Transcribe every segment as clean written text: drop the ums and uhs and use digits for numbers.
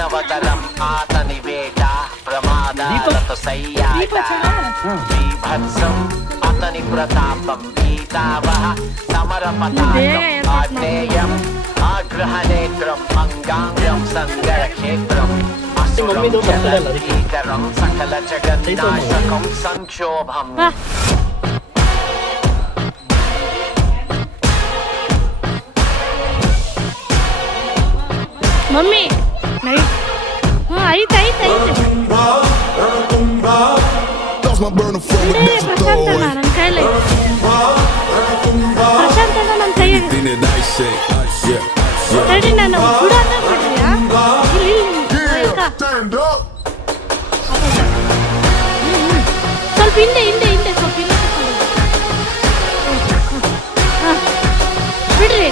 దీనవతరం ఆతని వేట ప్రమాదాలతో సయ్యాట బీభత్సం అతని ప్రతాపం గీతావహ సమరపతాకం ఆగ్నేయం ఆగ్రహనేత్రం అంగాంగం సంగరక్షేత్రం అసురం సకల జగన్నాశకం సంక్షోభం. ಮಮ್ಮಿ ನೈಟ್ ಐತೆ ಐತೆ ಐತೆ ಪ್ರಶಾಂತಣ್ಣ ನನ್ನ ಕೈಲಿ ಪ್ರಶಾಂತಣ್ಣ ನನ್ನ ಕೈಯಲ್ಲಿ ತಡಿ ನಾನು ಬಿಡು ಅಂತ ಬಿಡ್ರಿಯಾ ಸ್ವಲ್ಪ ಹಿಂದೆ ಹಿಂದೆ ಹಿಂದೆ ಸ್ವಲ್ಪ ಹಿಂದೆ ಬಿಡ್ರಿ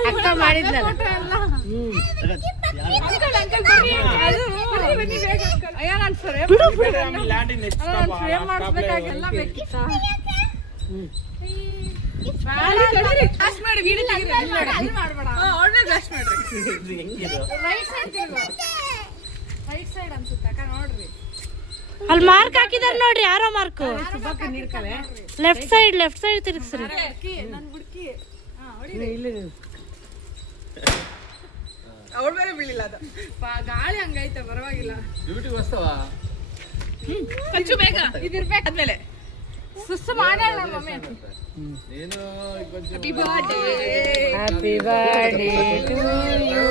ಅಕ್ಕ ಮಾಡಿದ್ನಲ್ಲ ಅಲ್ಲಿ ಮಾರ್ಕ್ ಹಾಕಿದಾರ ನೋಡ್ರಿ ಯಾರೋ ಮಾರ್ಕ್ ಲೆಫ್ಟ್ ಸೈಡ್ ತಿರುಗಿಸ್ರಿ ಅವ್ರ ಬೇರೆ ಬೀಳಿಲ್ಲ ಅದು ಗಾಳಿ ಹಂಗೈತೆ ಪರವಾಗಿಲ್ಲ ಖರ್ಚು ಬೇಗ ಇದಿರ್ಬೇಕಾದ್ಮೇಲೆ ಸುಸ್ತು ಮಾಡ್ಯಾಳ ನೋಡ್ mummy happy birthday to you